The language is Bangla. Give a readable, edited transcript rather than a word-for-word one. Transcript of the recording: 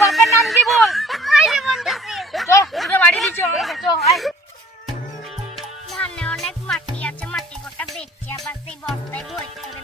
বাবার নাম কি বল? বাড়ি দিচ্ছ ধানে অনেক মাটি আছে, মাটি গোটা বেচে আবার সেই বস্তায় ভর্তি করে